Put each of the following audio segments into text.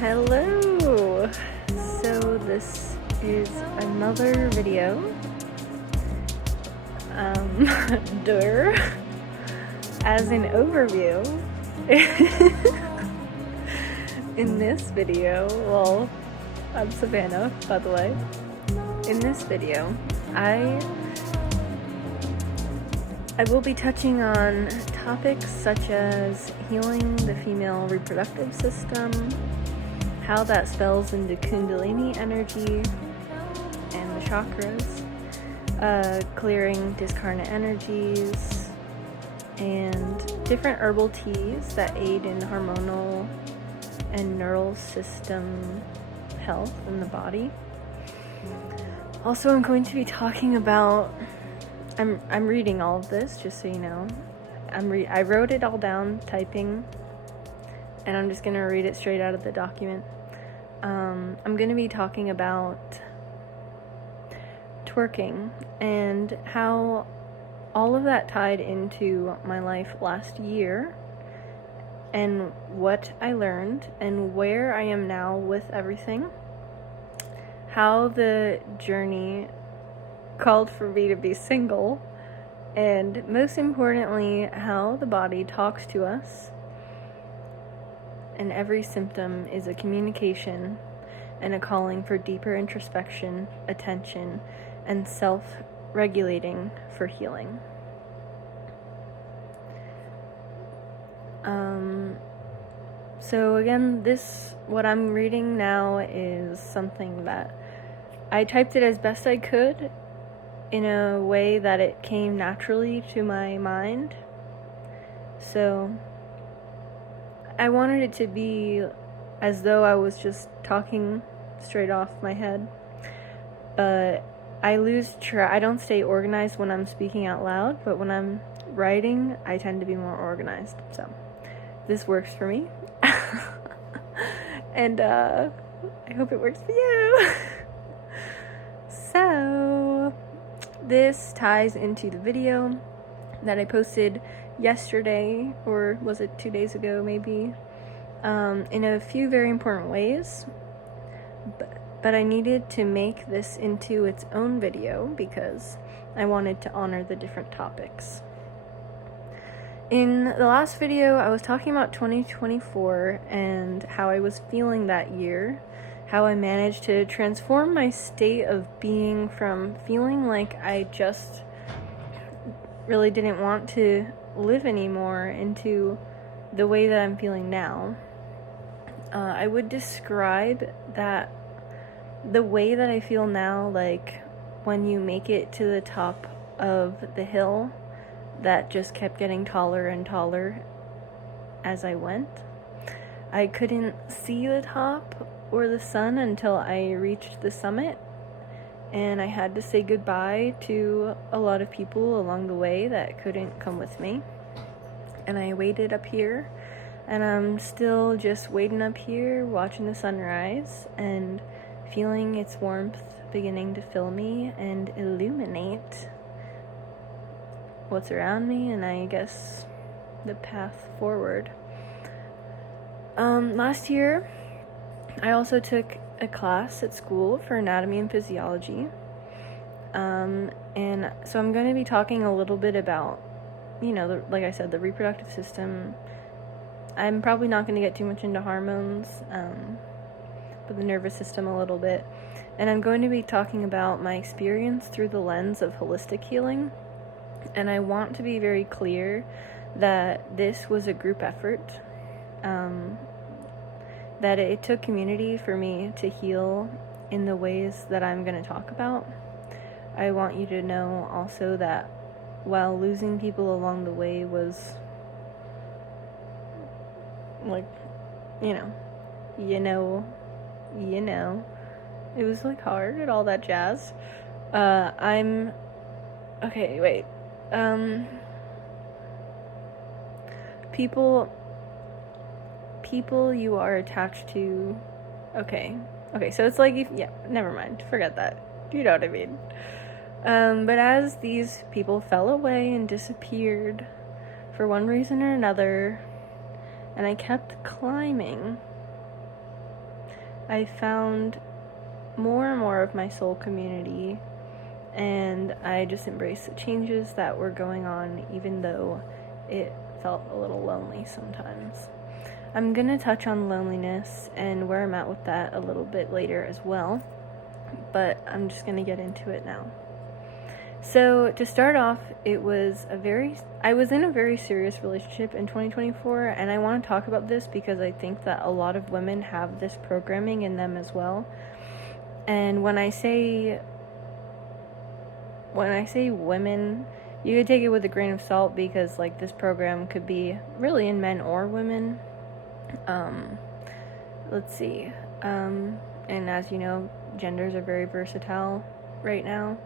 Hello! So this is another video. As an overview, in this video, well, I'm Savannah, by the way. In this video, I will be touching on topics such as healing the female reproductive system, how that spells into Kundalini energy and the chakras, clearing discarnate energies, and different herbal teas that aid in hormonal and neural system health in the body. Also, I'm going to be talking about, I'm reading all of this, just so you know. I wrote it all down, typing, and I'm just going to read it straight out of the document. I'm going to be talking about twerking and how all of that tied into my life last year and what I learned and where I am now with everything. How the journey called for me to be single, and most importantly, how the body talks to us. And every symptom is a communication and a calling for deeper introspection, attention, and self-regulating for healing. So again, what I'm reading now is something that I typed it as best I could in a way that it came naturally to my mind. So I wanted it to be as though I was just talking straight off my head, but I lose track. I don't stay organized when I'm speaking out loud, but when I'm writing, I tend to be more organized. So this works for me. And I hope it works for you. So this ties into the video that I posted yesterday, or was it 2 days ago maybe, in a few very important ways, but I needed to make this into its own video because I wanted to honor the different topics. In the last video, I was talking about 2024 and how I was feeling that year, how I managed to transform my state of being from feeling like I just really didn't want to live anymore into the way that I'm feeling now. I would describe that the way that I feel now, like when you make it to the top of the hill that just kept getting taller and taller as I went. I couldn't see the top or the sun until I reached the summit, and I had to say goodbye to a lot of people along the way that couldn't come with me. And I waited up here, and I'm still just waiting up here, watching the sunrise and feeling its warmth beginning to fill me and illuminate what's around me, and I guess the path forward. Last year, I also took a class at school for anatomy and physiology. And so I'm going to be talking a little bit about, like I said, the reproductive system. I'm probably not going to get too much into hormones, but the nervous system a little bit. And I'm going to be talking about my experience through the lens of holistic healing. And I want to be very clear that this was a group effort, that it took community for me to heal in the ways that I'm going to talk about. I want you to know also that while losing people along the way was, like, it was like hard and all that jazz. People you are attached to. Okay, so it's like, never mind, forget that. You know what I mean. But as these people fell away and disappeared for one reason or another, and I kept climbing, I found more and more of my soul community, and I just embraced the changes that were going on, even though it felt a little lonely sometimes. I'm gonna touch on loneliness and where I'm at with that a little bit later as well, but I'm just gonna get into it now. So to start off, I was in a very serious relationship in 2024, and I want to talk about this because I think that a lot of women have this programming in them as well. And when I say women, you could take it with a grain of salt, because like this program could be really in men or women. Let's see. And as you know, genders are very versatile right now.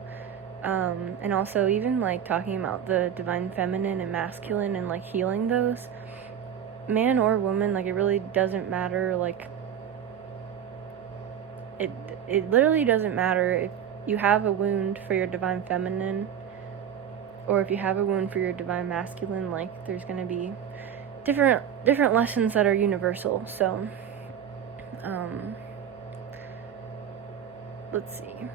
And also even like talking about the divine feminine and masculine and like healing those, man or woman, like it really doesn't matter. Like it literally doesn't matter if you have a wound for your divine feminine or if you have a wound for your divine masculine. Like there's going to be different lessons that are universal. So let's see.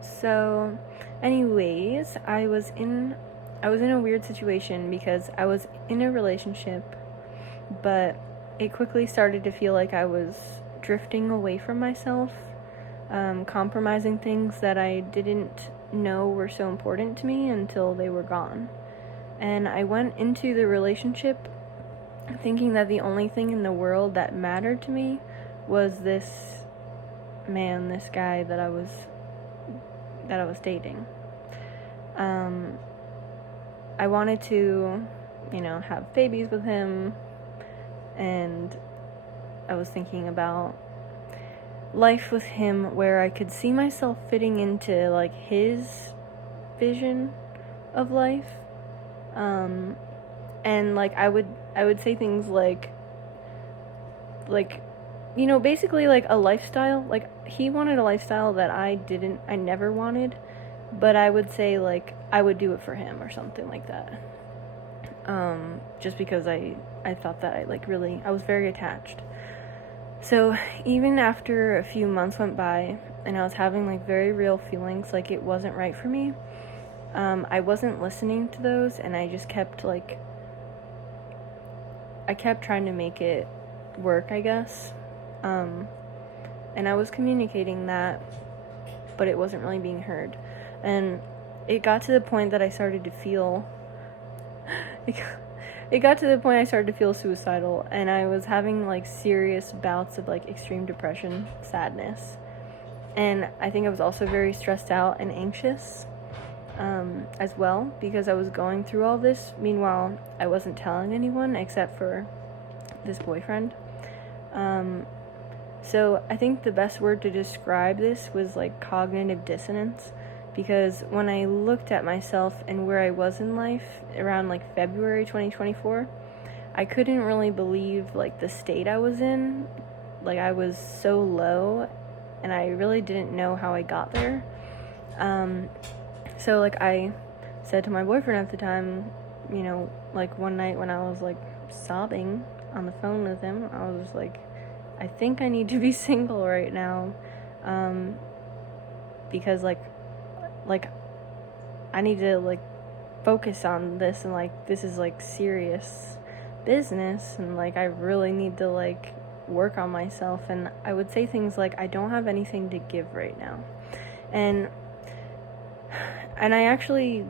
So anyways, I was in a weird situation because I was in a relationship, but it quickly started to feel like I was drifting away from myself, compromising things that I didn't know were so important to me until they were gone. And I went into the relationship thinking that the only thing in the world that mattered to me was this man, this guy that I was dating. I wanted to, have babies with him, and I was thinking about life with him where I could see myself fitting into like his vision of life. And like I would say things like basically like a lifestyle. Like he wanted a lifestyle that I never wanted, but I would say like I would do it for him or something like that. Just because I thought that I was very attached. So even after a few months went by and I was having like very real feelings like it wasn't right for me, I wasn't listening to those, and I just kept trying to make it work, I guess. And I was communicating that, but it wasn't really being heard. And it got to the point that I started to feel suicidal, and I was having like serious bouts of like extreme depression, sadness. And I think I was also very stressed out and anxious as well, because I was going through all this. Meanwhile, I wasn't telling anyone except for this boyfriend. So I think the best word to describe this was like cognitive dissonance, because when I looked at myself and where I was in life around like February 2024, I couldn't really believe like the state I was in. Like I was so low, and I really didn't know how I got there. So like I said to my boyfriend at the time, like one night when I was like sobbing on the phone with him, I was like, I think I need to be single right now, because like I need to like focus on this, and like this is like serious business, and like I really need to like work on myself. And I would say things like, I don't have anything to give right now. And I actually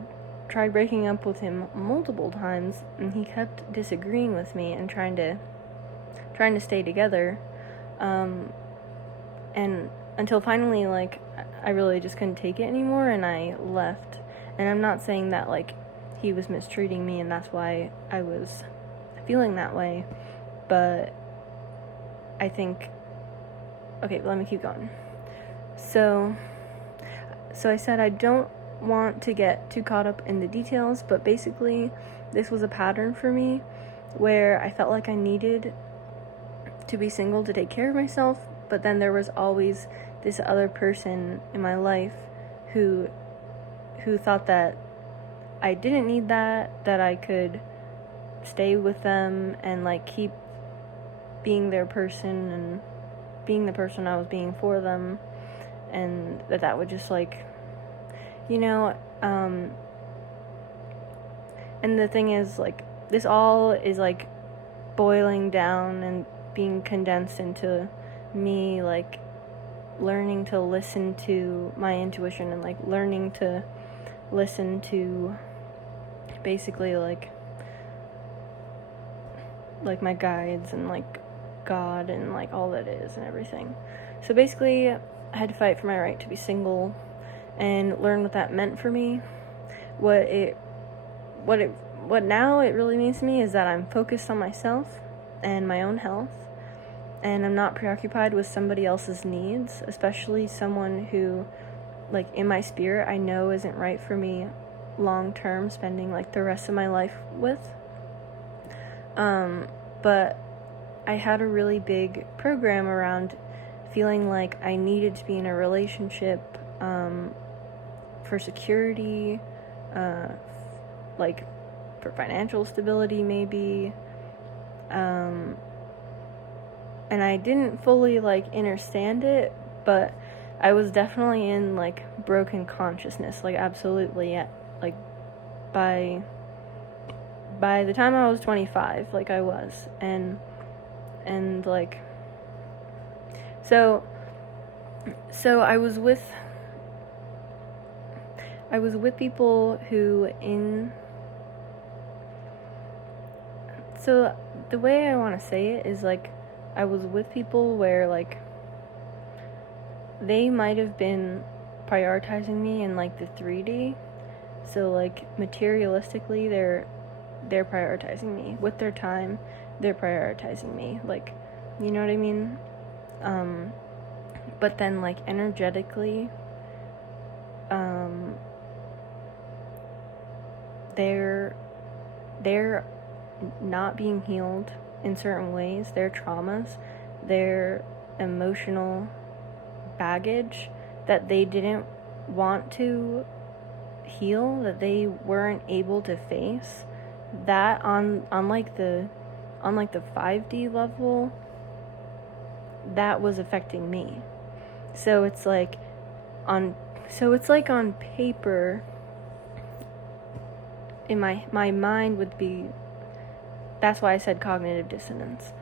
tried breaking up with him multiple times, and he kept disagreeing with me and trying to stay together. And until finally, like, I really just couldn't take it anymore, and I left. And I'm not saying that like he was mistreating me and that's why I was feeling that way, but I think, okay, let me keep going. So I said I don't want to get too caught up in the details, but basically this was a pattern for me where I felt like I needed to be single to take care of myself, but then there was always this other person in my life who thought that I didn't need that I could stay with them and like keep being their person and being the person I was being for them, and that would just like, you know, and the thing is, like, this all is like boiling down and being condensed into me like learning to listen to my intuition and like learning to listen to basically like my guides and like God and like all that is and everything. So basically I had to fight for my right to be single and learn what that meant for me. What now it really means to me is that I'm focused on myself and my own health, and I'm not preoccupied with somebody else's needs, especially someone who, like, in my spirit, I know isn't right for me long term, spending like the rest of my life with. But I had a really big program around feeling like I needed to be in a relationship for security, like for financial stability maybe, and I didn't fully like understand it, but I was definitely in like broken consciousness, like absolutely, like by the time I was 25, like I was, and like so I was with people who so the way I want to say it is like I was with people where like they might have been prioritizing me in like the 3D. So like materialistically they're prioritizing me with their time. They're prioritizing me, like, you know what I mean? But then like energetically they're not being healed in certain ways, their traumas, their emotional baggage that they didn't want to heal, that they weren't able to face, that on like the 5D level, that was affecting me. So it's like on paper in my mind would be, that's why I said cognitive dissonance.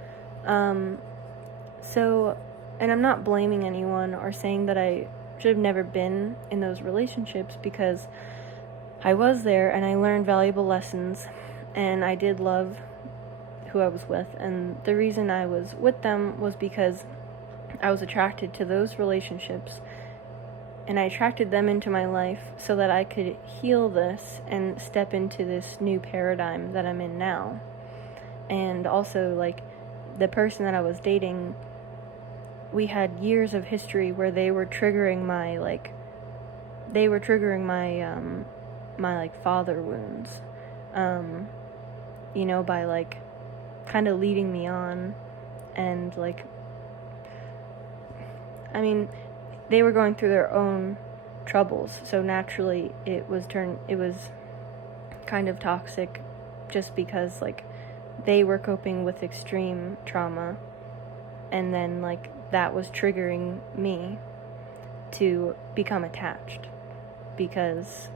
So, and I'm not blaming anyone or saying that I should have never been in those relationships, because I was there and I learned valuable lessons, and I did love who I was with, and the reason I was with them was because I was attracted to those relationships, and I attracted them into my life so that I could heal this and step into this new paradigm that I'm in now. And also, like, the person that I was dating, we had years of history where they were triggering my my father wounds, you know, by like kind of leading me on, and like, I mean, they were going through their own troubles, so naturally it was kind of toxic, just because like they were coping with extreme trauma, and then like that was triggering me to become attached because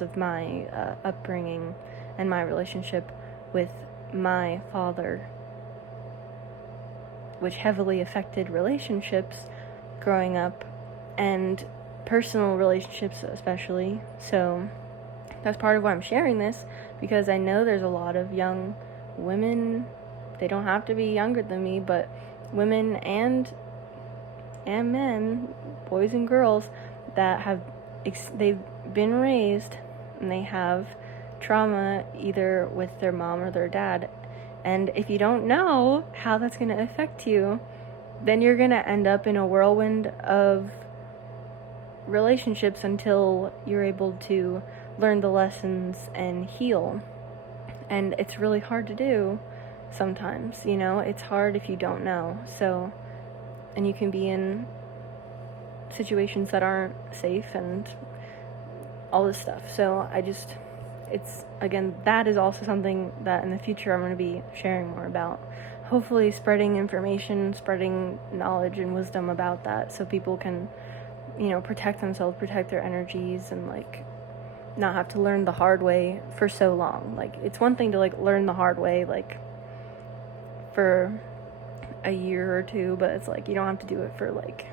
of my upbringing and my relationship with my father, which heavily affected relationships growing up, and personal relationships especially. So that's part of why I'm sharing this, because I know there's a lot of young women, they don't have to be younger than me, but women and men, boys and girls, that have they've been raised and they have trauma either with their mom or their dad. And if you don't know how that's going to affect you, then you're going to end up in a whirlwind of relationships until you're able to learn the lessons and heal. And it's really hard to do sometimes, you know? It's hard if you don't know. So, and you can be in situations that aren't safe and all this stuff. So it's, again, that is also something that in the future I'm going to be sharing more about. Hopefully spreading information, spreading knowledge and wisdom about that, so people can, you know, protect themselves, protect their energies, and like not have to learn the hard way for so long. Like, it's one thing to like learn the hard way like for a year or two, but it's like you don't have to do it for like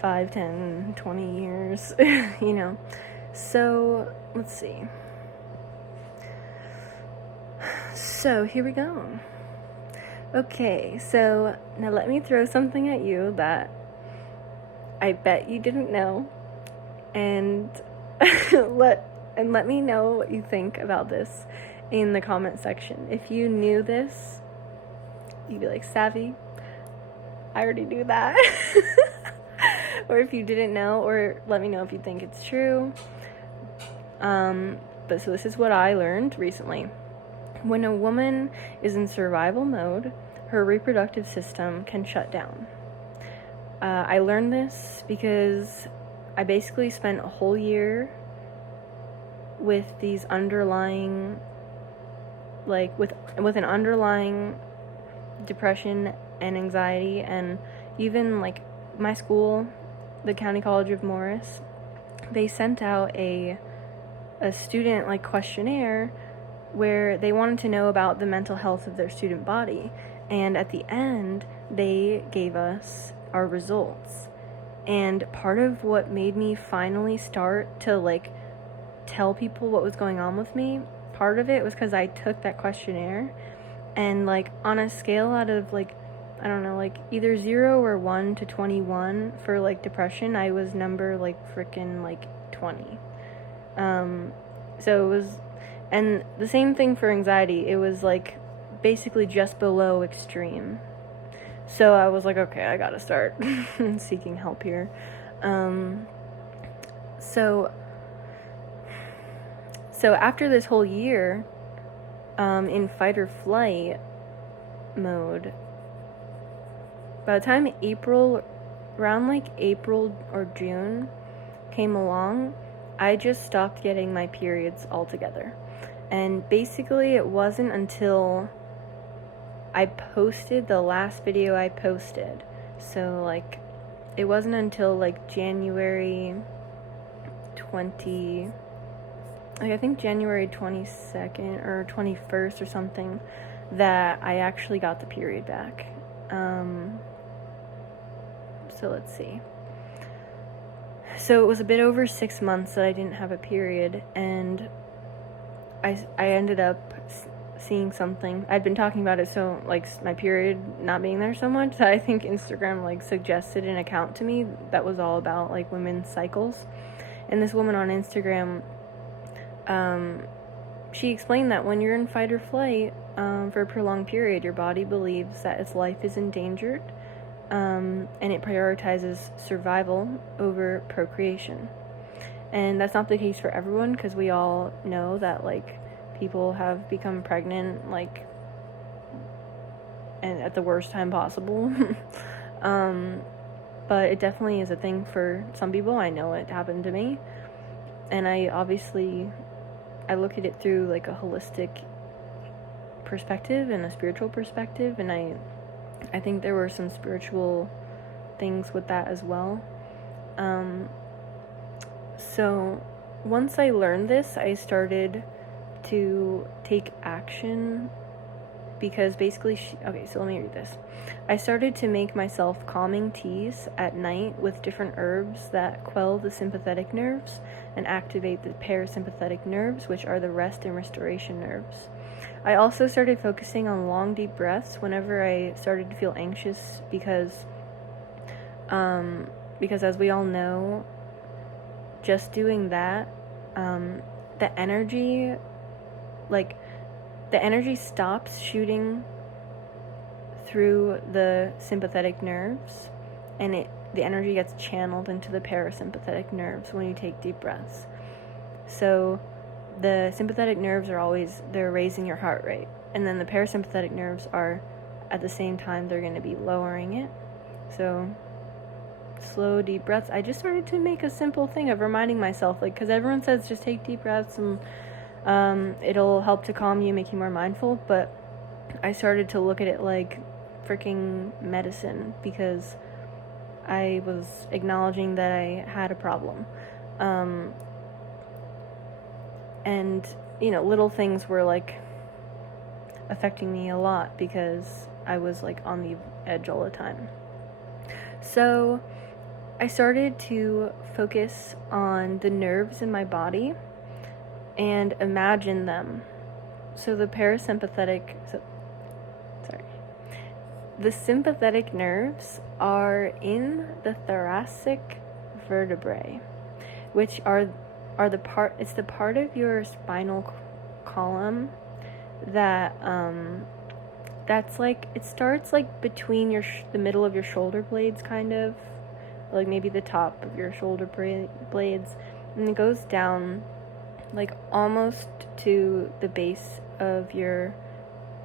5, 10, 20 years, you know. So let's see. So here we go. Okay, so now let me throw something at you that I bet you didn't know, and let me know what you think about this in the comment section. If you knew this, you'd be like, savvy, I already knew that. Or if you didn't know, or let me know if you think it's true. But so this is what I learned recently. When a woman is in survival mode, her reproductive system can shut down. I learned this because I basically spent a whole year with these underlying, like with an underlying depression and anxiety, and even like my school, the County College of Morris, they sent out a student like questionnaire where they wanted to know about the mental health of their student body, and at the end they gave us our results. And part of what made me finally start to like tell people what was going on with me, part of it was because I took that questionnaire, and like on a scale out of like, I don't know, like either 0 or 1 to 21 for like depression, I was number like freaking like 20. So it was, and the same thing for anxiety, it was like basically just below extreme. So I was like, okay, I gotta start seeking help here. So after this whole year, in fight or flight mode, by the time around like April or June came along, I just stopped getting my periods altogether. And basically it wasn't until I posted the last video I posted. So like, it wasn't until like January 20, like I think January 22nd or 21st or something, that I actually got the period back. So let's see. So it was a bit over 6 months that I didn't have a period, and I ended up seeing something. I'd been talking about it, so like my period not being there so much, that I think Instagram like suggested an account to me that was all about like women's cycles. And this woman on Instagram, she explained that when you're in fight or flight for a prolonged period, your body believes that its life is endangered, and it prioritizes survival over procreation. And that's not the case for everyone, because we all know that like people have become pregnant like and at the worst time possible. But it definitely is a thing for some people. I know it happened to me, and I look at it through like a holistic perspective and a spiritual perspective, and I think there were some spiritual things with that as well. So once I learned this, I started to take action, because basically okay, so let me read this. I started to make myself calming teas at night with different herbs that quell the sympathetic nerves and activate the parasympathetic nerves, which are the rest and restoration nerves. I also started focusing on long, deep breaths whenever I started to feel anxious, because as we all know, just doing that, the energy stops shooting through the sympathetic nerves, and the energy gets channeled into the parasympathetic nerves when you take deep breaths. So the sympathetic nerves they're raising your heart rate, and then the parasympathetic nerves are, at the same time, they're going to be lowering it. So slow, deep breaths. I just started to make a simple thing of reminding myself, like, because everyone says just take deep breaths, and It'll help to calm you, make you more mindful, but I started to look at it like freaking medicine because I was acknowledging that I had a problem. And, little things were, like, affecting me a lot because I was, like, on the edge all the time. So I started to focus on the nerves in my body and imagine them. So the sympathetic nerves are in the thoracic vertebrae, which it's the part of your spinal column that that's like, it starts like between the middle of your shoulder blades, kind of like maybe the top of your shoulder blades, and it goes down like almost to the base of your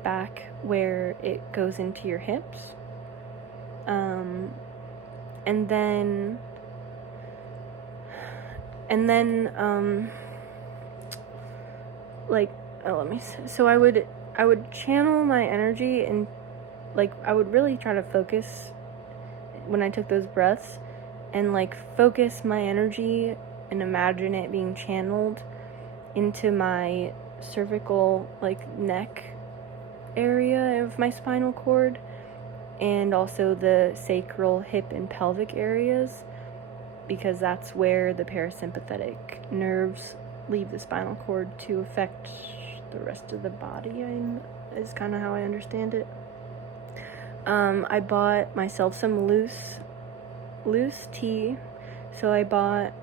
back where it goes into your hips. And then like, let me see. So I would channel my energy, and like I would really try to focus when I took those breaths, and like focus my energy and imagine it being channeled into my cervical, like, neck area of my spinal cord, and also the sacral, hip, and pelvic areas, because that's where the parasympathetic nerves leave the spinal cord to affect the rest of the body, is kind of how I understand it. I bought myself some loose tea. So I bought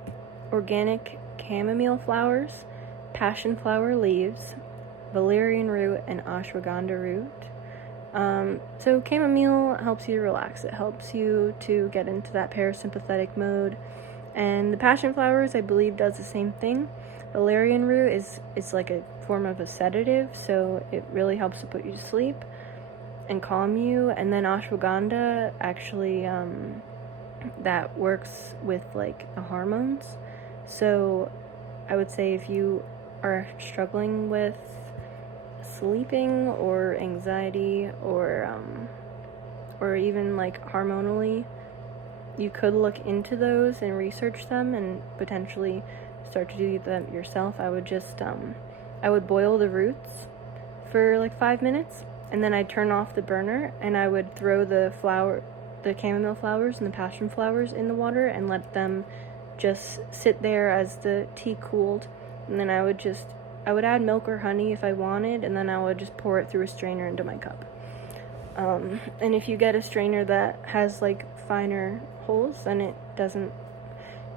organic chamomile flowers, passion flower leaves, valerian root, and ashwagandha root. So chamomile helps you relax. It helps you to get into that parasympathetic mode. And the passion flowers, I believe, does the same thing. Valerian root is like a form of a sedative, so it really helps to put you to sleep and calm you. And then ashwagandha actually that works with like the hormones. So I would say if you are struggling with sleeping or anxiety or even like hormonally, you could look into those and research them and potentially start to do them yourself. I would just I would boil the roots for like 5 minutes, and then I'd turn off the burner, and I would throw the chamomile flowers and the passion flowers in the water and let them just sit there as the tea cooled. And then I would add milk or honey if I wanted, and then I would just pour it through a strainer into my cup. And if you get a strainer that has like finer holes, then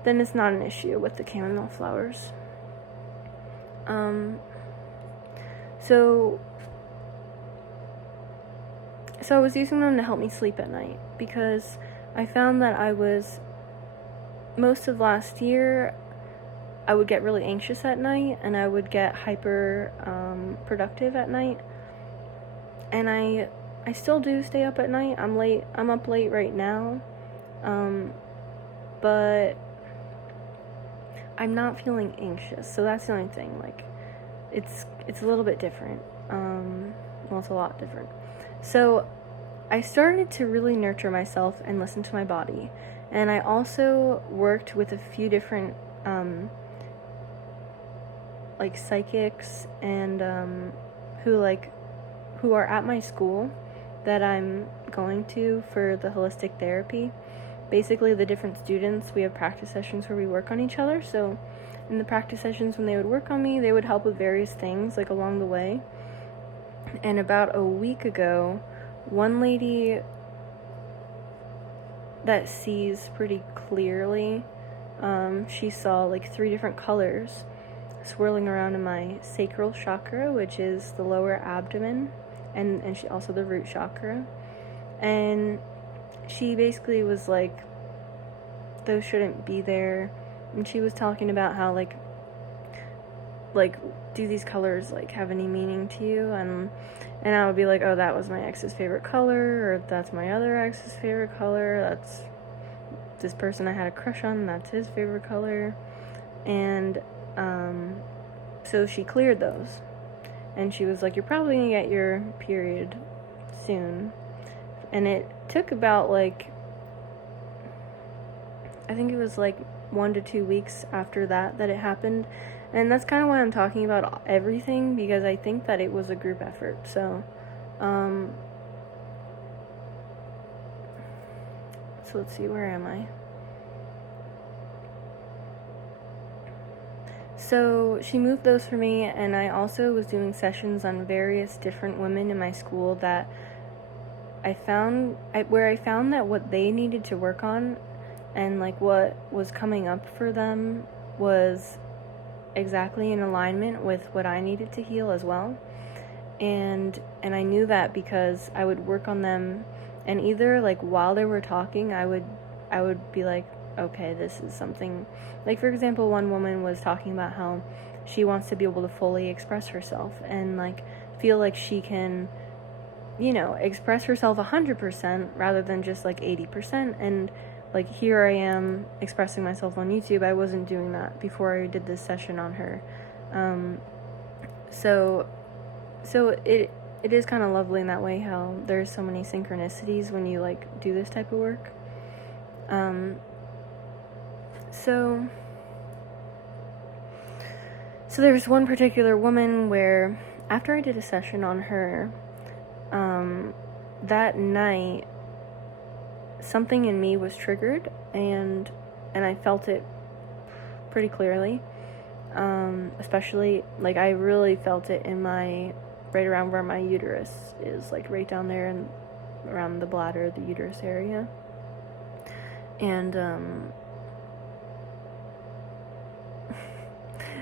it's not an issue with the chamomile flowers. So I was using them to help me sleep at night, because I found that most of last year, I would get really anxious at night, and I would get hyper productive at night. And I still do stay up at night. I'm up late right now. But I'm not feeling anxious, so that's the only thing. Like, it's a little bit different. Well, it's a lot different. So I started to really nurture myself and listen to my body. And I also worked with a few different like psychics and who are at my school that I'm going to for the holistic therapy. Basically, the different students, we have practice sessions where we work on each other. So in the practice sessions, when they would work on me, they would help with various things like along the way. And about a week ago, one lady that sees pretty clearly, she saw like 3 different colors swirling around in my sacral chakra, which is the lower abdomen, and she also the root chakra. And she basically was like, those shouldn't be there. And she was talking about how like do these colors like have any meaning to you? And I would be like, oh, that was my ex's favorite color, or that's my other ex's favorite color, that's this person I had a crush on, that's his favorite color. And so she cleared those. And she was like, you're probably gonna get your period soon. And it took about like, I think it was like 1 to 2 weeks after that it happened. And that's kind of why I'm talking about everything, because I think that it was a group effort. So let's see, where am I? So she moved those for me, and I also was doing sessions on various different women in my school that I found that what they needed to work on and like what was coming up for them was exactly in alignment with what I needed to heal as well. And I knew that because I would work on them, and either like while they were talking, I would be like, okay, this is something. Like, for example, one woman was talking about how she wants to be able to fully express herself and like feel like she can, express herself 100% rather than just like 80%. And like, here I am expressing myself on YouTube. I wasn't doing that before I did this session on her. So it is kind of lovely in that way, how there's so many synchronicities when you like do this type of work. So there's one particular woman where after I did a session on her, that night something in me was triggered, and I felt it pretty clearly. Especially like I really felt it in my right around where my uterus is, like right down there and around the bladder, the uterus area. And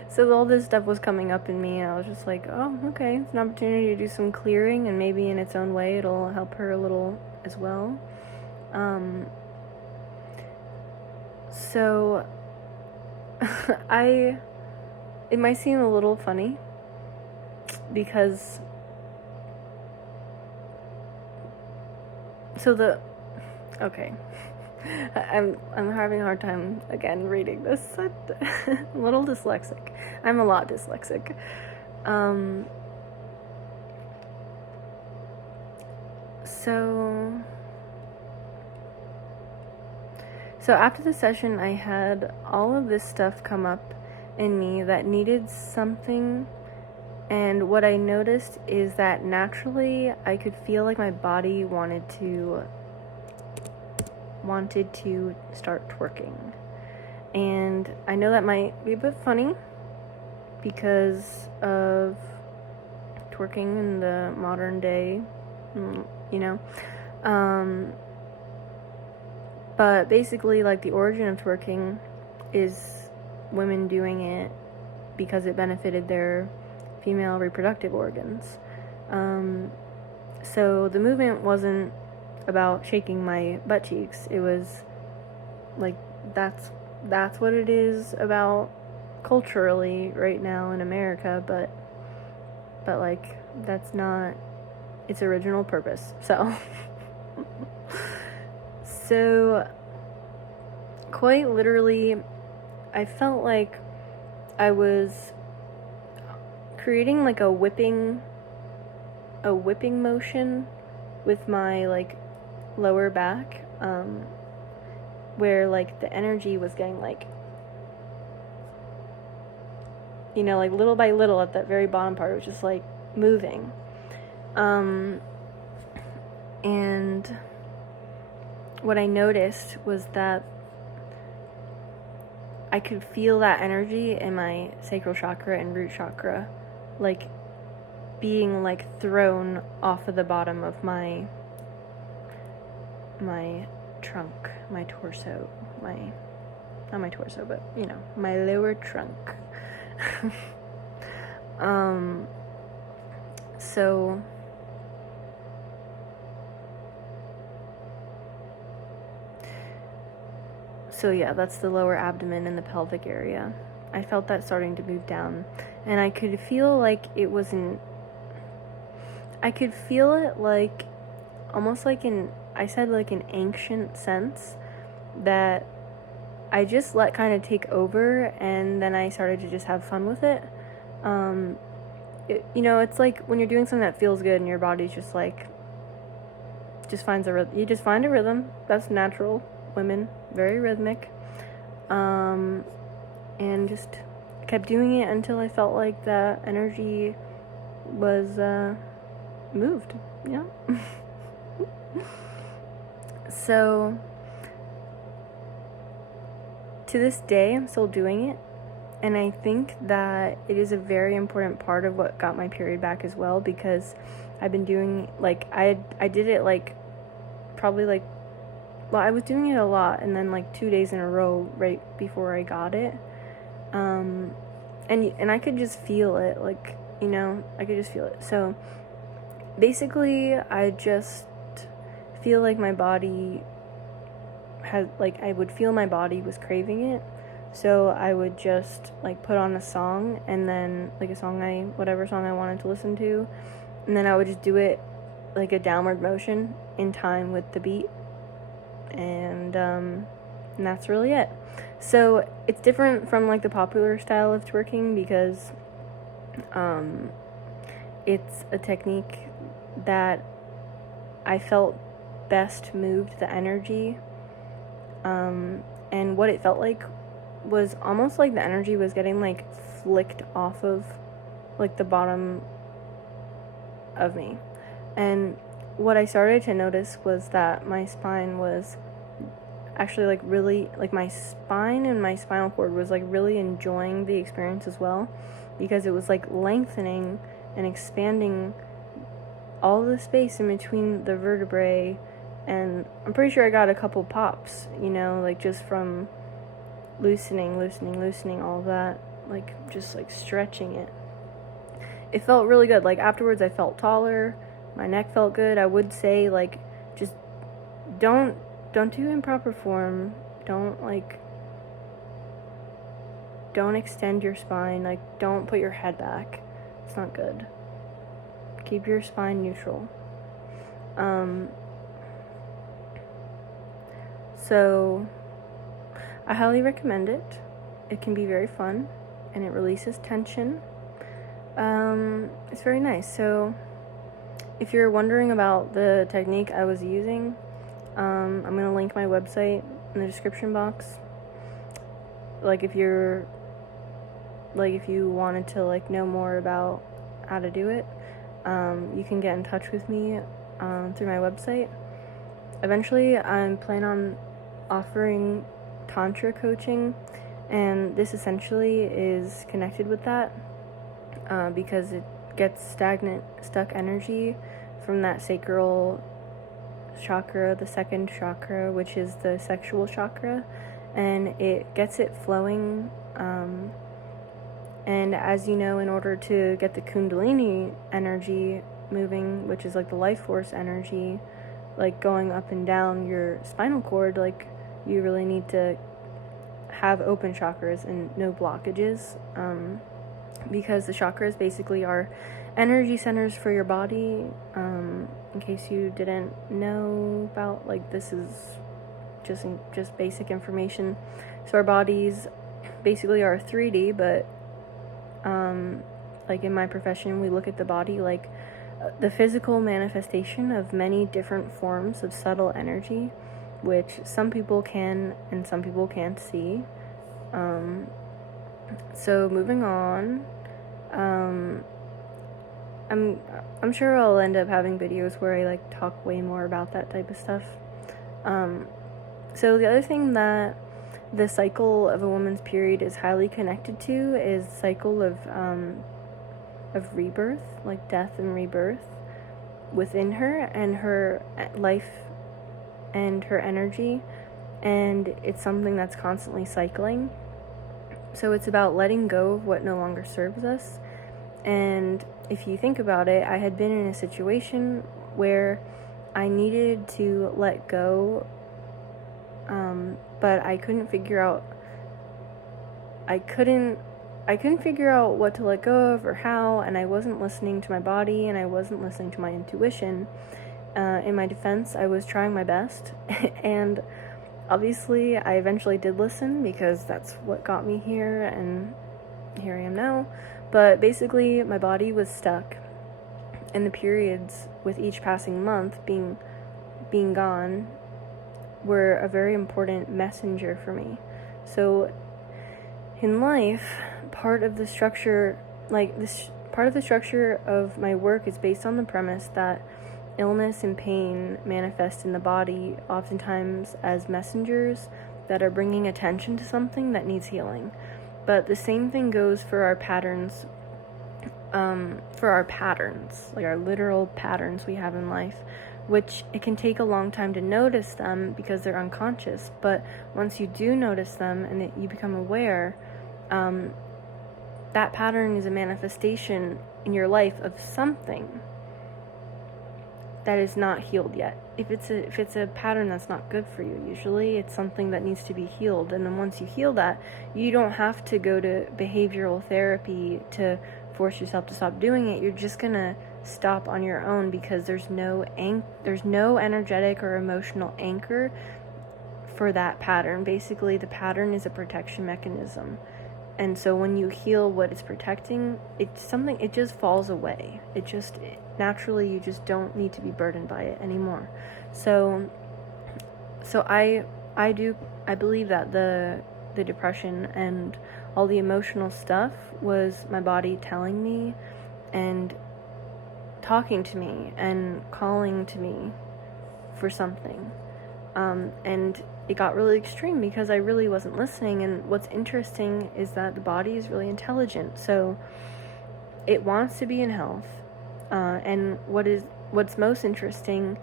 so all this stuff was coming up in me, and I was just like, oh, okay, it's an opportunity to do some clearing, and maybe in its own way it'll help her a little as well. So it might seem a little funny because okay. I'm having a hard time again reading this. I'm a little dyslexic. I'm a lot dyslexic. So after the session, I had all of this stuff come up in me that needed something, and what I noticed is that naturally I could feel like my body wanted to start twerking. And I know that might be a bit funny because of twerking in the modern day, but basically, like, the origin of twerking is women doing it because it benefited their female reproductive organs. So the movement wasn't about shaking my butt cheeks. It was like that's what it is about culturally right now in America, but like that's not its original purpose. So quite literally, I felt like I was creating like a whipping motion with my like lower back, where like the energy was getting like, like little by little at that very bottom part, it was just like moving. And what I noticed was that I could feel that energy in my sacral chakra and root chakra, like being like thrown off of the bottom of my trunk, my torso, not my torso, but my lower trunk. So yeah, that's the lower abdomen and the pelvic area. I felt that starting to move down, and I could feel like it wasn't. I could feel it like, almost like an ancient sense that I just let kind of take over, and then I started to just have fun with it. It's like when you're doing something that feels good and your body's just like, finds a rhythm. You just find a rhythm. That's natural. Women, very rhythmic. And just kept doing it until I felt like the energy was moved, So to this day, I'm still doing it. And I think that it is a very important part of what got my period back as well, because I've been doing, like, I did it, like, probably, like, well, I was doing it a lot, and then, like, 2 days in a row right before I got it. And I could just feel it, like, I could just feel it. So basically, I just feel like my body had, like, I would feel my body was craving it. So I would just, like, put on a song, and then, like, whatever song I wanted to listen to, and then I would just do it, like, a downward motion in time with the beat, and that's really it. So it's different from, like, the popular style of twerking, because it's a technique that I felt best moved the energy, and what it felt like was almost like the energy was getting, like, flicked off of, like, the bottom of me. And what I started to notice was that my spine was actually, like, really, like, my spine and my spinal cord was, like, really enjoying the experience as well, because it was, like, lengthening and expanding all the space in between the vertebrae. And I'm pretty sure I got a couple pops, like, just from loosening all of that, like, just, like, stretching it. It felt really good. Like, afterwards I felt taller, my neck felt good. I would say, like, just don't do improper form. Don't extend your spine. Like, don't put your head back. It's not good. Keep your spine neutral. So I highly recommend it. It can be very fun, and it releases tension. It's very nice. So if you're wondering about the technique I was using, I'm going to link my website in the description box. Like, if you wanted to, like, know more about how to do it, you can get in touch with me through my website. Eventually, I'm planning on offering Tantra coaching, and this essentially is connected with that, because it gets stuck energy from that sacral chakra, the second chakra, which is the sexual chakra, and it gets it flowing. And as you know, in order to get the kundalini energy moving, which is, like, the life force energy, like, going up and down your spinal cord, like, you really need to have open chakras and no blockages, because the chakras basically are energy centers for your body. In case you didn't know about, like, this is just basic information. So our bodies basically are 3D, but like, in my profession, we look at the body like the physical manifestation of many different forms of subtle energy, which some people can and some people can't see. So moving on, I'm sure I'll end up having videos where I, like, talk way more about that type of stuff. So the other thing that the cycle of a woman's period is highly connected to is the cycle of rebirth, like death and rebirth within her and her life and her energy, and it's something that's constantly cycling. So it's about letting go of what no longer serves us. And if you think about it, I had been in a situation where I needed to let go, but I couldn't figure out what to let go of or how, and I wasn't listening to my body and I wasn't listening to my intuition. In my defense, I was trying my best, and obviously I eventually did listen, because that's what got me here, and here I am now. But basically, my body was stuck, and the periods with each passing month being gone were a very important messenger for me. So in life, part of the structure of my work is based on the premise that illness and pain manifest in the body, oftentimes as messengers that are bringing attention to something that needs healing. But the same thing goes for our patterns, like our literal patterns we have in life, which it can take a long time to notice them because they're unconscious. But once you do notice them and you become aware, that pattern is a manifestation in your life of something that is not healed yet. If it's a pattern that's not good for you, usually it's something that needs to be healed. And then once you heal that, you don't have to go to behavioral therapy to force yourself to stop doing it. You're just gonna stop on your own because there's no energetic or emotional anchor for that pattern. Basically, the pattern is a protection mechanism. And so when you heal what it's protecting, it just falls away. Naturally, you just don't need to be burdened by it anymore. So I believe that the depression and all the emotional stuff was my body telling me and talking to me and calling to me for something. And it got really extreme because I really wasn't listening. And what's interesting is that the body is really intelligent. So it wants to be in health. And what's most interesting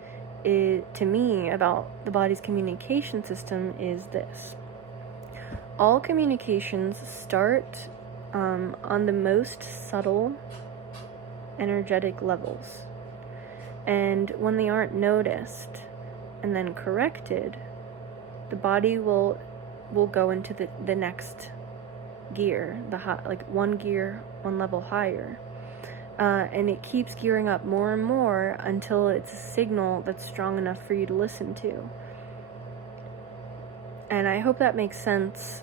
to me about the body's communication system is this. All communications start on the most subtle energetic levels. And when they aren't noticed and then corrected, the body will go into the next gear, one level higher. And it keeps gearing up more and more until it's a signal that's strong enough for you to listen to. And I hope that makes sense,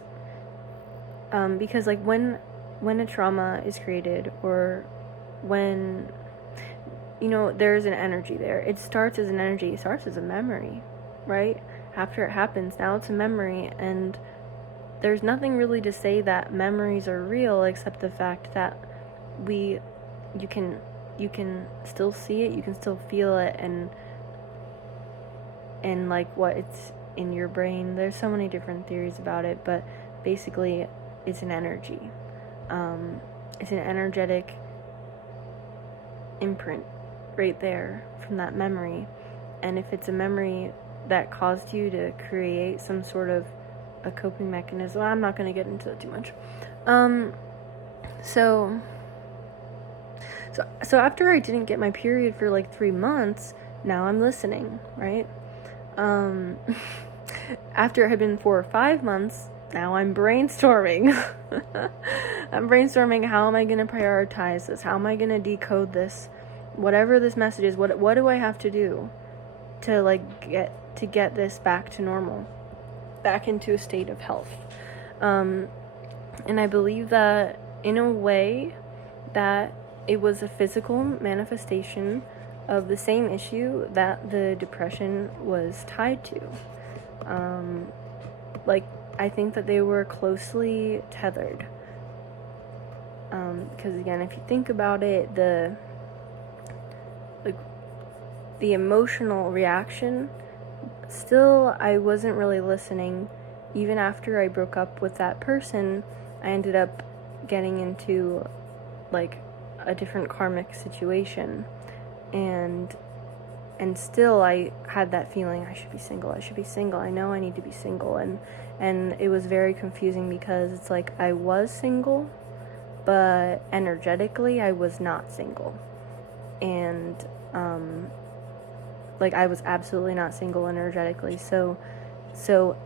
because like when a trauma is created, or when there's an energy there, it starts as an energy, it starts as a memory, right? After it happens, now it's a memory, and there's nothing really to say that memories are real except the fact that you can still see it, you can still feel it, and like what it's in your brain. There's so many different theories about it, but basically it's an energy. It's an energetic imprint right there from that memory. And if it's a memory that caused you to create some sort of a coping mechanism, I'm not going to get into that too much. So after I didn't get my period for like 3 months, now I'm listening, right? After it had been 4 or 5 months, now I'm brainstorming. I'm brainstorming, how am I going to prioritize this? How am I going to decode this? Whatever this message is, what do I have to do to get this back to normal, back into a state of health? And I believe that in a way that it was a physical manifestation of the same issue that the depression was tied to. I think that they were closely tethered. Because again, if you think about it, the emotional reaction, still I wasn't really listening. Even after I broke up with that person, I ended up getting into a different karmic situation, and still I had that feeling, I should be single, I know I need to be single, and it was very confusing because it's like I was single, but energetically I was not single, and I was absolutely not single energetically. So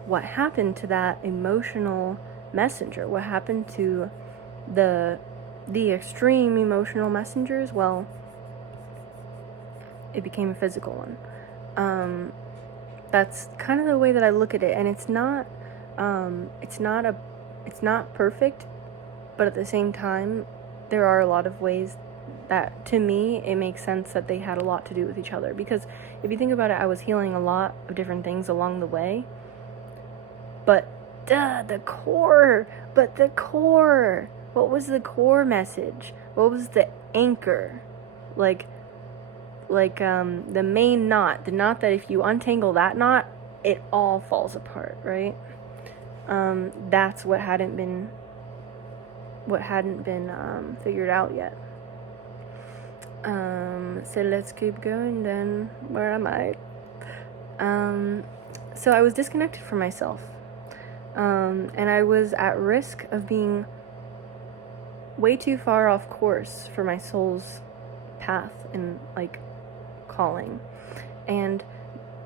what happened to that emotional messenger? What happened to the extreme emotional messengers? Well, it became a physical one. That's kind of the way that I look at it, and it's not perfect, but at the same time, there are a lot of ways that, to me, it makes sense that they had a lot to do with each other. Because if you think about it, I was healing a lot of different things along the way. But, the core. What was the core message? What was the anchor? Like, the main knot. The knot that if you untangle that knot, it all falls apart, right? That's what hadn't been figured out yet. So let's keep going then. Where am I? So I was disconnected from myself. And I was at risk of being way too far off course for my soul's path and, like, calling. And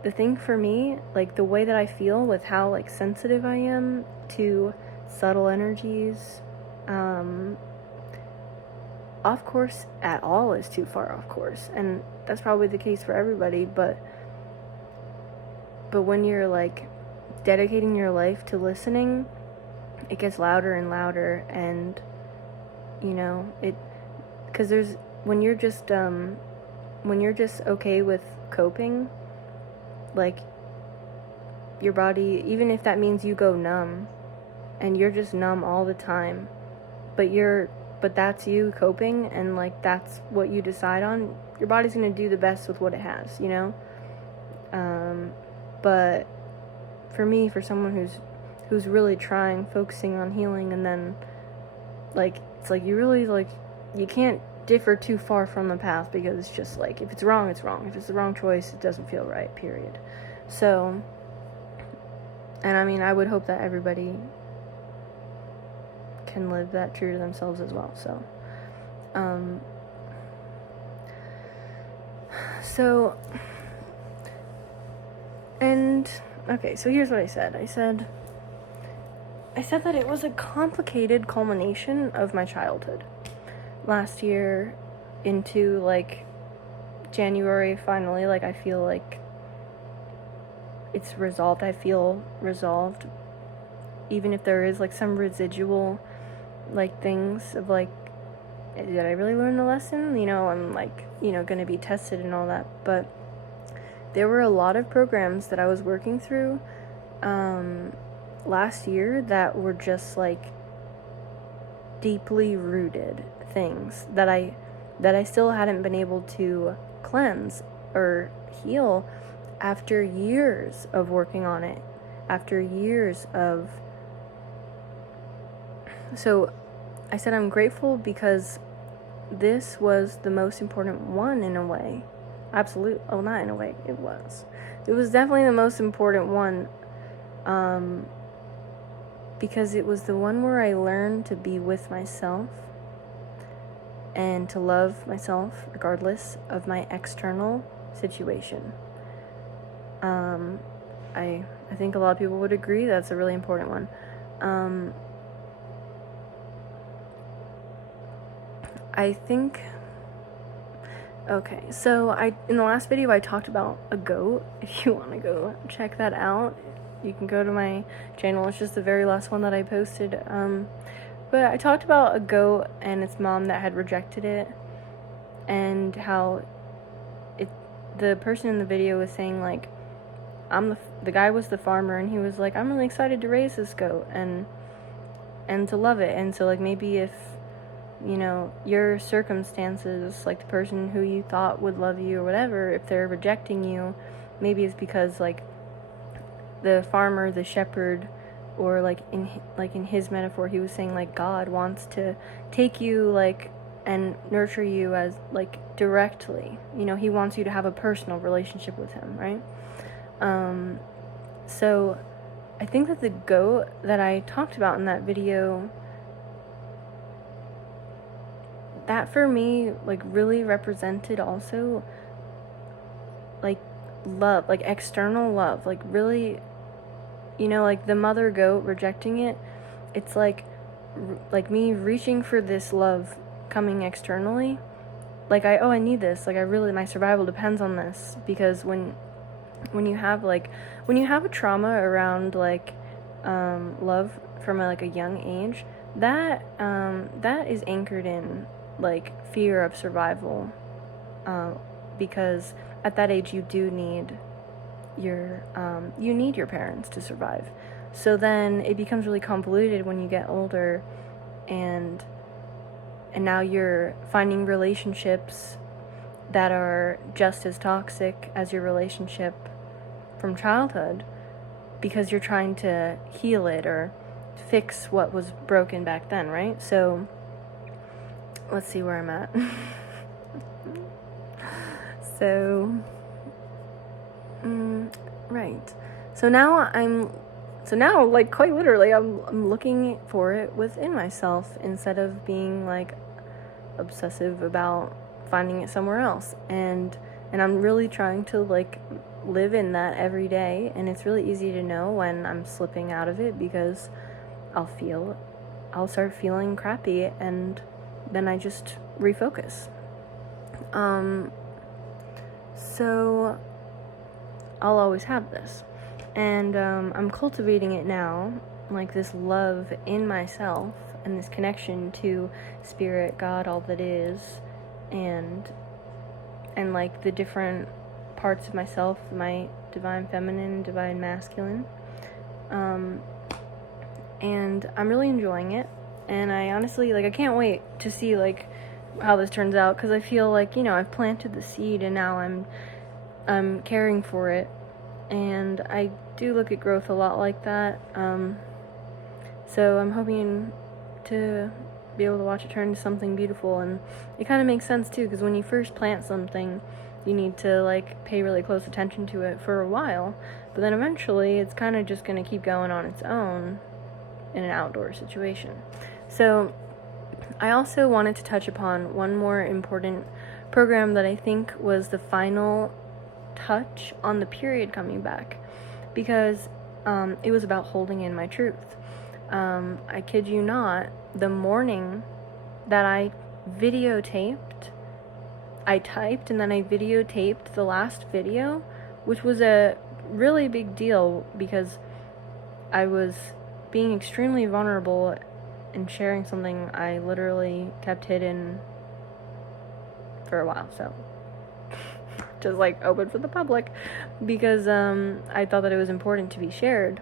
the thing for me, like, the way that I feel with how, like, sensitive I am to subtle energies, off course at all is too far off course. And that's probably the case for everybody, but when you're, like, dedicating your life to listening, it gets louder and louder. And, you know, because when you're just okay with coping, like, your body, even if that means you go numb and you're just numb all the time, but that's you coping, and, like, that's what you decide on, your body's going to do the best with what it has, you know? But for me, for someone who's really focusing on healing, and then, like, it's like you really, like, you can't differ too far from the path, because it's just like, if it's wrong, it's wrong. If it's the wrong choice, it doesn't feel right, period. So, and I mean, I would hope that everybody can live that true to themselves as well. So here's what I said. I said that it was a complicated culmination of my childhood. Last year into, like, January, finally, like, I feel like it's resolved. I feel resolved, even if there is, like, some residual, like, things of, like, did I really learn the lesson? You know, I'm, like, you know, gonna be tested and all that. But there were a lot of programs that I was working through last year that were just, like, deeply rooted things that I still hadn't been able to cleanse or heal after years of working on it, after years of... So I said I'm grateful because this was the most important one, in a way. Absolutely. Oh, not in a way. It was definitely the most important one, because it was the one where I learned to be with myself and to love myself regardless of my external situation. I think a lot of people would agree that's a really important one. I think... Okay, so in the last video I talked about a goat. If you want to go check that out, you can go to my channel. It's just the very last one that I posted. But I talked about a goat and its mom that had rejected it, and how the person in the video was saying, like, the guy was the farmer, and he was like, I'm really excited to raise this goat and to love it. And so, like, maybe if, you know, your circumstances, like the person who you thought would love you or whatever, if they're rejecting you, maybe it's because, like, the farmer, the shepherd, or, like in his metaphor, he was saying, like, God wants to take you, like, and nurture you as, like, directly. You know, he wants you to have a personal relationship with him, right? So I think that the goat that I talked about in that video, that for me, like, really represented also, like, love, like, external love, like, really, you know, like, the mother goat rejecting it, it's like me reaching for this love coming externally, like, I need this, like, my survival depends on this, because when you have a trauma around, like, love from, like, a young age, that is anchored in like fear of survival, because at that age you do need your parents to survive. So then it becomes really convoluted when you get older, and now you're finding relationships that are just as toxic as your relationship from childhood, because you're trying to heal it or fix what was broken back then, right? So let's see where I'm at. Right. So now like quite literally I'm looking for it within myself instead of being like obsessive about finding it somewhere else. And I'm really trying to like live in that every day, and it's really easy to know when I'm slipping out of it, because I'll start feeling crappy, and then I just refocus. So I'll always have this, and I'm cultivating it now, like this love in myself and this connection to spirit, God, all that is, and like the different parts of myself, my divine feminine, divine masculine, and I'm really enjoying it. And I honestly, like, I can't wait to see like how this turns out, because I feel like, you know, I've planted the seed and now I'm caring for it, and I do look at growth a lot like that. So I'm hoping to be able to watch it turn into something beautiful. And it kind of makes sense too, because when you first plant something, you need to like pay really close attention to it for a while, but then eventually it's kind of just going to keep going on its own in an outdoor situation. So I also wanted to touch upon one more important program that I think was the final touch on the period coming back, because it was about holding in my truth. I kid you not, the morning that I typed and then I videotaped the last video, which was a really big deal because I was being extremely vulnerable and sharing something I literally kept hidden for a while, so just like open for the public, because I thought that it was important to be shared.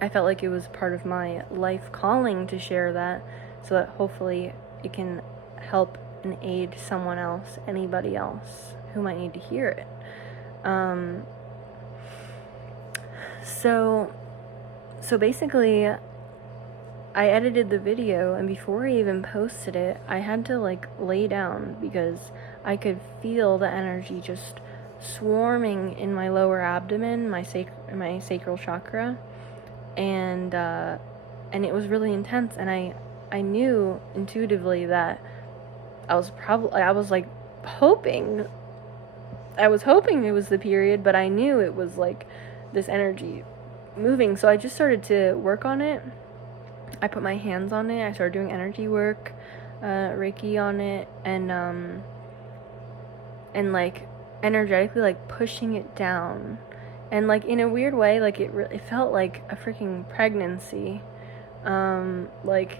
I felt like it was part of my life calling to share that, so that hopefully it can help and aid someone else, anybody else who might need to hear it. So basically, I edited the video, and before I even posted it, I had to like lay down because I could feel the energy just swarming in my lower abdomen, my sacral chakra, and it was really intense. And I knew intuitively that I was hoping it was the period, but I knew it was like this energy moving. So I just started to work on it. I put my hands on it. I started doing energy work, Reiki on it, and like energetically like pushing it down, and like in a weird way, like it felt like a freaking pregnancy. Like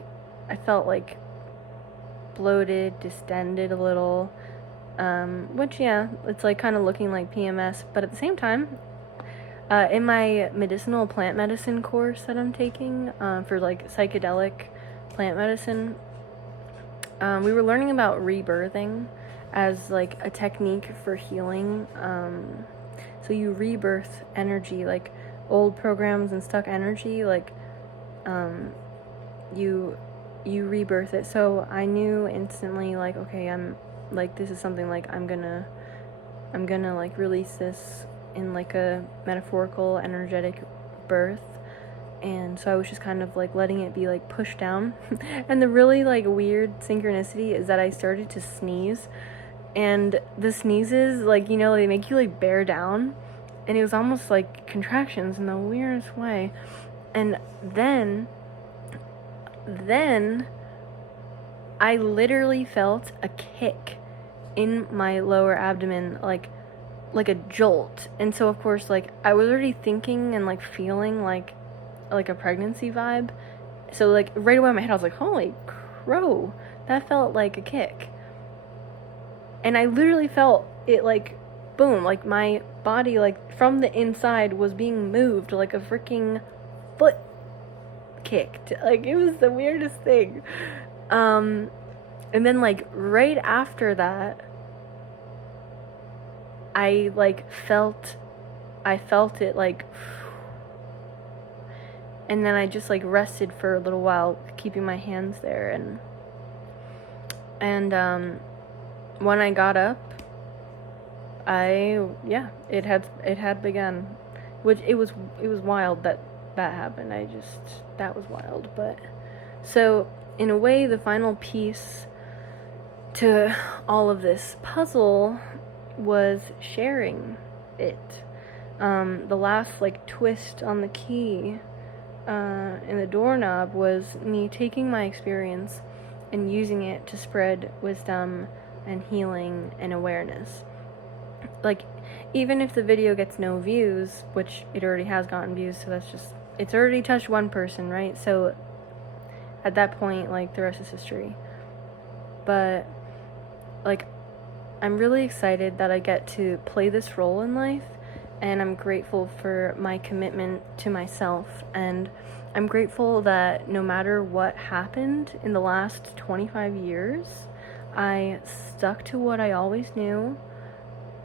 I felt like bloated, distended a little, which yeah, it's like kind of looking like PMS, but at the same time, in my medicinal plant medicine course that I'm taking, for like psychedelic plant medicine, we were learning about rebirthing as like a technique for healing. So you rebirth energy, like old programs and stuck energy, like you rebirth it. So I knew instantly, like, okay, I'm like, this is something like I'm gonna like release this in like a metaphorical energetic birth. And so I was just kind of like letting it be like pushed down. And the really like weird synchronicity is that I started to sneeze, and the sneezes, like, you know, they make you like bear down, and it was almost like contractions in the weirdest way. And then I literally felt a kick in my lower abdomen, like a jolt. And so of course, like, I was already thinking and like feeling like a pregnancy vibe, So, like, right away in my head, I was like, holy crow, that felt like a kick. And I literally felt it, like, boom, like, my body, like, from the inside was being moved like a freaking foot kicked. Like, it was the weirdest thing. And then, like, right after that, I felt it, like, and then I just, like, rested for a little while, keeping my hands there, and when I got up, it had begun, which it was wild that happened. That was wild. But so in a way, the final piece to all of this puzzle was sharing it. The last, like, twist on the key in the doorknob was me taking my experience and using it to spread wisdom and healing and awareness. Like, even if the video gets no views, which it already has gotten views, so it's already touched one person, right? So at that point, like, the rest is history. But, like, I'm really excited that I get to play this role in life, and I'm grateful for my commitment to myself, and I'm grateful that no matter what happened in the last 25 years, I stuck to what I always knew.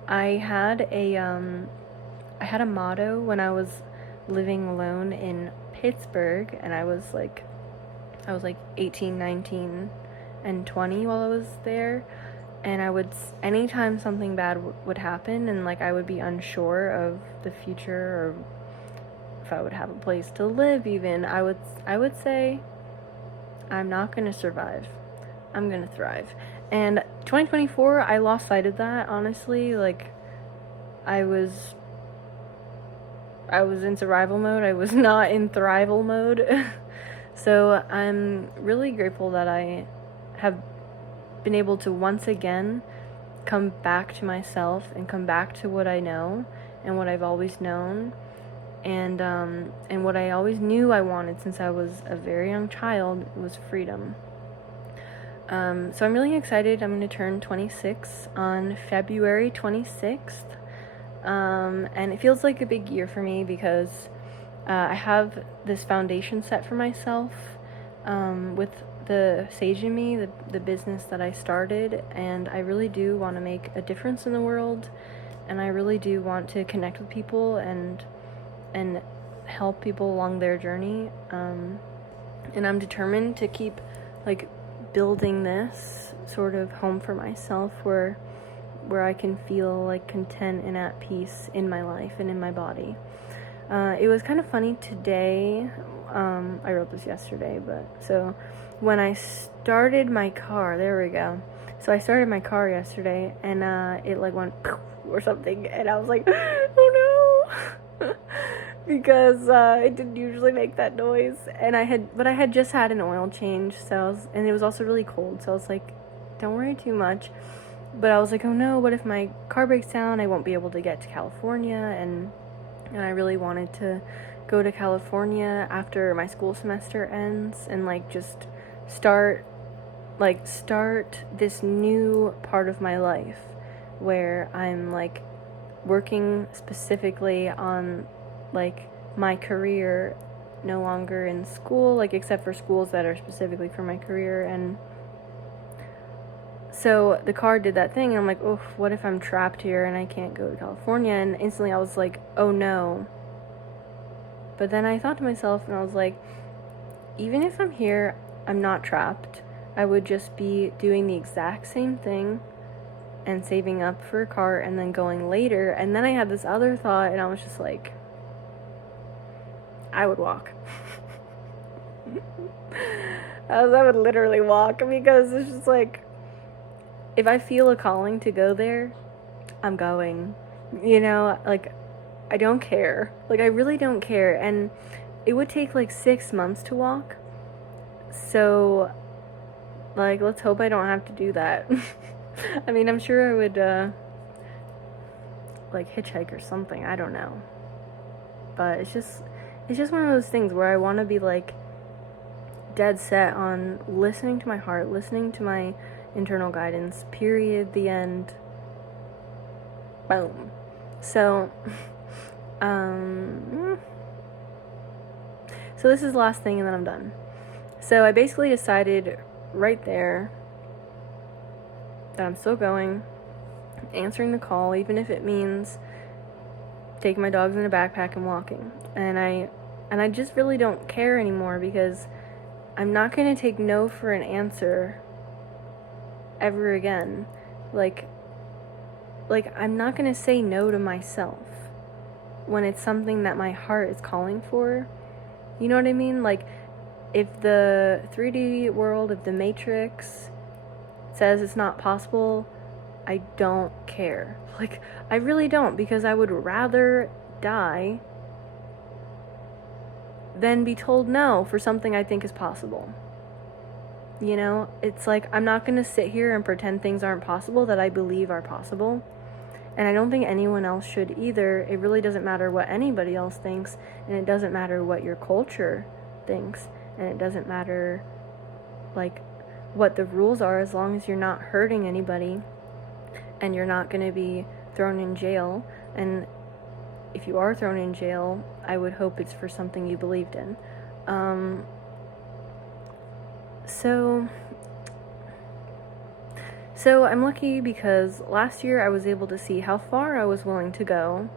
I had a motto when I was living alone in Pittsburgh, and I was like 18, 19, and 20 while I was there, and anytime something bad would happen, and, like, I would be unsure of the future, or if I would have a place to live even, I would say, I'm not gonna survive, I'm gonna thrive. And 2024, I lost sight of that, honestly. Like, I was in survival mode, I was not in thrival mode. So I'm really grateful that I have been able to once again come back to myself and come back to what I know and what I've always known, and what I always knew I wanted since I was a very young child was freedom. So I'm really excited. I'm going to turn 26 on February 26th, and it feels like a big year for me because I have this foundation set for myself with the Sage in Me, the business that I started, and I really do want to make a difference in the world, and I really do want to connect with people and help people along their journey, and I'm determined to keep, like, building this sort of home for myself where I can feel, like, content and at peace in my life and in my body. It was kind of funny today. I wrote this yesterday, but so when I started my car, there we go. So I started my car yesterday, and it, like, went or something, and I was like, oh no, because it didn't usually make that noise, and I had just had an oil change, and it was also really cold, so I was like, don't worry too much. But I was like, oh no, what if my car breaks down? I won't be able to get to California, and I really wanted to go to California after my school semester ends and, like, just start this new part of my life where I'm, like, working specifically on, like, my career, no longer in school, like, except for schools that are specifically for my career. And so the car did that thing, and I'm like, oh, what if I'm trapped here and I can't go to California? And instantly I was like, oh no. But then I thought to myself, and I was like, even if I'm here, I'm not trapped. I would just be doing the exact same thing and saving up for a car and then going later. And then I had this other thought, and I was just like, I would walk. I would literally walk, because it's just like, if I feel a calling to go there, I'm going. You know, like, I don't care. Like, I really don't care. And it would take, like, 6 months to walk. So, like, let's hope I don't have to do that. I mean, I'm sure I would, like, hitchhike or something. I don't know. But it's just one of those things where I want to be, like, dead set on listening to my heart, listening to my internal guidance, period, the end, boom. So, so this is the last thing and then I'm done. So I basically decided right there that I'm still going, answering the call, even if it means taking my dogs in a backpack and walking. And I just really don't care anymore, because I'm not going to take no for an answer ever again. Like I'm not going to say no to myself when it's something that my heart is calling for. You know what I mean? Like, if the 3D world of the Matrix says it's not possible, I don't care. Like, I really don't, because I would rather die than be told no for something I think is possible. You know, it's like, I'm not going to sit here and pretend things aren't possible that I believe are possible. And I don't think anyone else should either. It really doesn't matter what anybody else thinks, and it doesn't matter what your culture thinks, and it doesn't matter, like, what the rules are, as long as you're not hurting anybody and you're not going to be thrown in jail. And if you are thrown in jail, I would hope it's for something you believed in. So I'm lucky, because last year I was able to see how far I was willing to go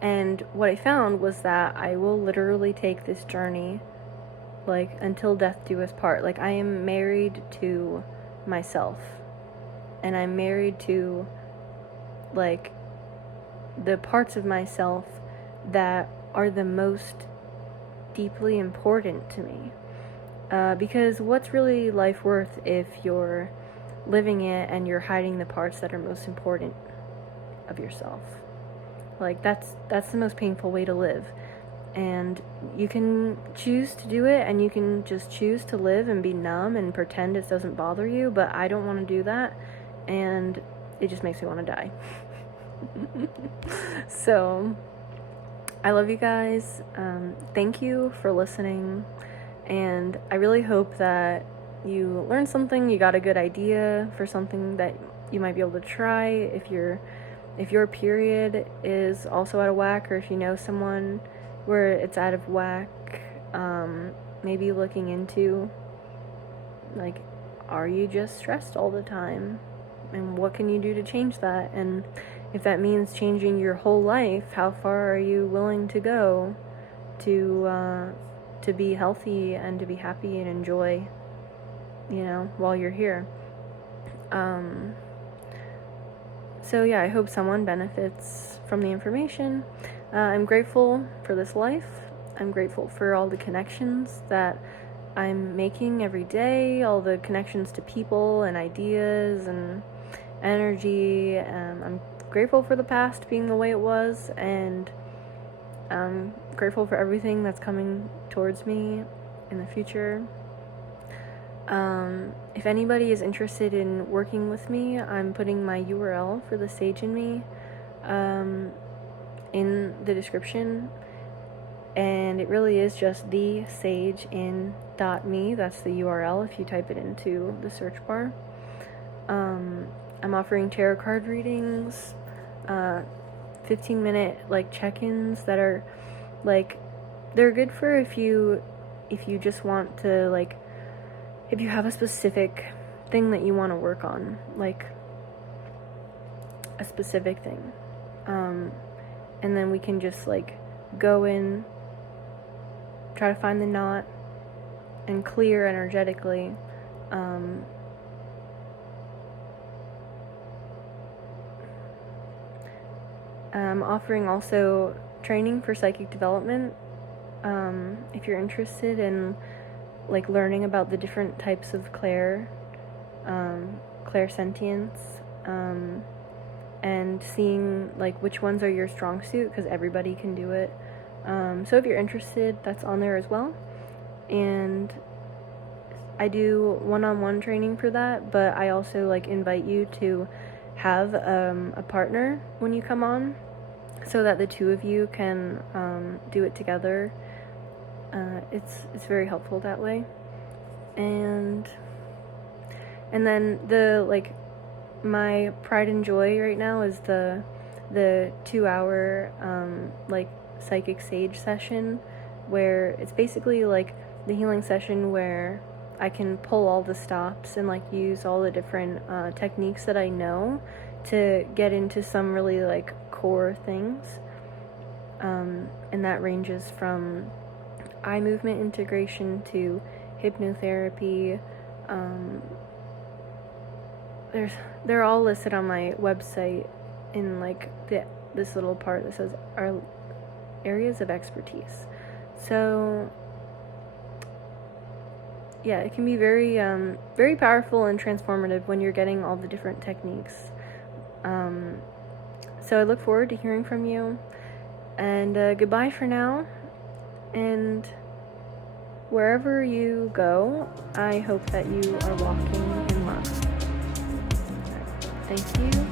and what I found was that I will literally take this journey, like, until death do us part. Like, I am married to myself, and I'm married to, like, the parts of myself that are the most deeply important to me. Because what's really life worth if you're living it and you're hiding the parts that are most important of yourself? Like, that's the most painful way to live. And you can choose to do it, and you can just choose to live and be numb and pretend it doesn't bother you, but I don't want to do that, and it just makes me want to die. So, I love you guys. Thank you for listening. And I really hope that you learned something, you got a good idea for something that you might be able to try if your period is also out of whack, or if you know someone where it's out of whack. Maybe looking into, like, are you just stressed all the time? And what can you do to change that? And if that means changing your whole life, how far are you willing to go to be healthy and to be happy and enjoy, while you're here. So yeah, I hope someone benefits from the information. I'm grateful for this life. I'm grateful for all the connections that I'm making every day, all the connections to people and ideas and energy. I'm grateful for the past being the way it was, and I'm grateful for everything that's coming towards me in the future. If anybody is interested in working with me, I'm putting my URL for the Sage in Me in the description, and it really is just thesageinme. That's the URL if you type it into the search bar. I'm offering tarot card readings, 15-minute check-ins that are they're good for if you just want to if you have a specific thing that you want to work on, a specific thing, and then we can just go in, try to find the knot and clear energetically. I'm offering also training for psychic development. If you're interested in learning about the different types of clairsentience, and seeing which ones are your strong suit, because everybody can do it. So if you're interested, that's on there as well. And I do one-on-one training for that, but I also invite you to have a partner when you come on, so that the two of you can do it together. It's very helpful that way. And then the like my pride and joy right now is the 2-hour like psychic sage session, where it's basically like the healing session where I can pull all the stops and like use all the different techniques that I know to get into some really like core things, and that ranges from eye movement integration to hypnotherapy. They're all listed on my website in like this little part that says our areas of expertise. So yeah, it can be very very powerful and transformative when you're getting all the different techniques. So I look forward to hearing from you, and goodbye for now, and wherever you go, I hope that you are walking in love. Thank you.